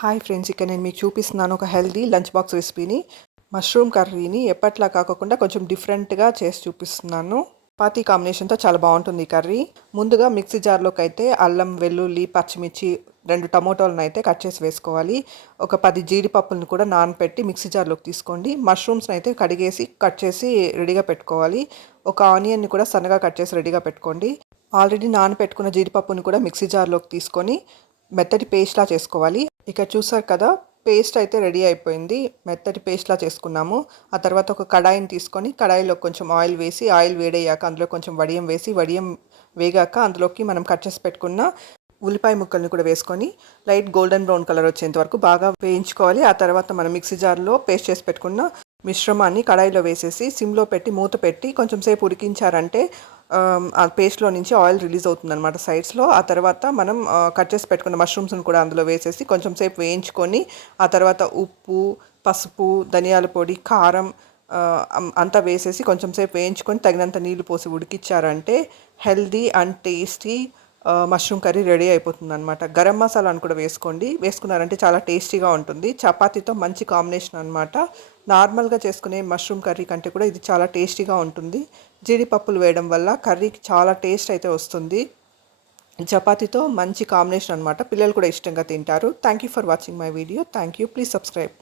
Hi friends, ఇక్కడ నేను మీకు చూపిస్తున్నాను ఒక హెల్దీ లంచ్ బాక్స్ రెసిపీని. మష్రూమ్ కర్రీని ఎప్పట్లా కాకుండా కొంచెం డిఫరెంట్గా చేసి చూపిస్తున్నాను. చపాతీ కాంబినేషన్తో చాలా బాగుంటుంది ఈ కర్రీ. ముందుగా మిక్సీ జార్లోకి అయితే అల్లం, వెల్లుల్లి, పచ్చిమిర్చి, 2 టమోటాలను అయితే కట్ చేసి వేసుకోవాలి. ఒక 10 జీడిపప్పులను కూడా నానపెట్టి మిక్సీ జార్లోకి తీసుకోండి. మష్రూమ్స్ని అయితే కడిగేసి కట్ చేసి రెడీగా పెట్టుకోవాలి. ఒక ఆనియన్ని కూడా సన్నగా కట్ చేసి రెడీగా పెట్టుకోండి. ఆల్రెడీ నానపెట్టుకున్న జీడిపప్పును కూడా మిక్సీ జార్లోకి తీసుకొని మెత్తటి పేస్ట్లా చేసుకోవాలి. ఇక్కడ చూసారు కదా, పేస్ట్ అయితే రెడీ అయిపోయింది. మెత్తటి పేస్ట్లా చేసుకున్నాము. ఆ తర్వాత ఒక కడాయిని తీసుకొని కడాయిలో కొంచెం ఆయిల్ వేసి, ఆయిల్ వేడయ్యాక అందులో కొంచెం వడియం వేసి, వడియం వేగాక అందులోకి మనం కట్ చేసి పెట్టుకున్న ఉల్లిపాయ ముక్కల్ని కూడా వేసుకొని లైట్ గోల్డెన్ బ్రౌన్ కలర్ వచ్చేంత వరకు బాగా వేయించుకోవాలి. ఆ తర్వాత మనం మిక్సీ జార్లో పేస్ట్ చేసి పెట్టుకున్న మిశ్రమాన్ని కడాయిలో వేసేసి సిమ్లో పెట్టి మూత పెట్టి కొంచెం సేపు ఉడికించారంటే ఆ పేస్ట్లో నుంచి ఆయిల్ రిలీజ్ అవుతుంది అనమాట సైడ్స్లో. ఆ తర్వాత మనం కట్ చేసి పెట్టుకున్న మష్రూమ్స్ని కూడా అందులో వేసేసి కొంచెం సేపు వేయించుకొని ఆ తర్వాత ఉప్పు, పసుపు, ధనియాల పొడి, కారం అంతా వేసేసి కొంచెం సేపు వేయించుకొని తగినంత నీళ్లు పోసి ఉడికిచ్చారంటే healthy and tasty mushroom curry ready అయిపోతుంది అనమాట. గరం మసాలాను కూడా వేసుకున్నారంటే చాలా టేస్టీగా ఉంటుంది. చపాతీతో మంచి కాంబినేషన్ అనమాట. నార్మల్గా చేసుకునే మష్రూమ్ కర్రీ కంటే కూడా ఇది చాలా టేస్టీగా ఉంటుంది. జీడిపప్పులు వేయడం వల్ల కర్రీకి చాలా టేస్ట్ అయితే వస్తుంది. చపాతీతో మంచి కాంబినేషన్ అనమాట. పిల్లలు కూడా ఇష్టంగా తింటారు. Thank you for watching my video. Thank you. Please subscribe.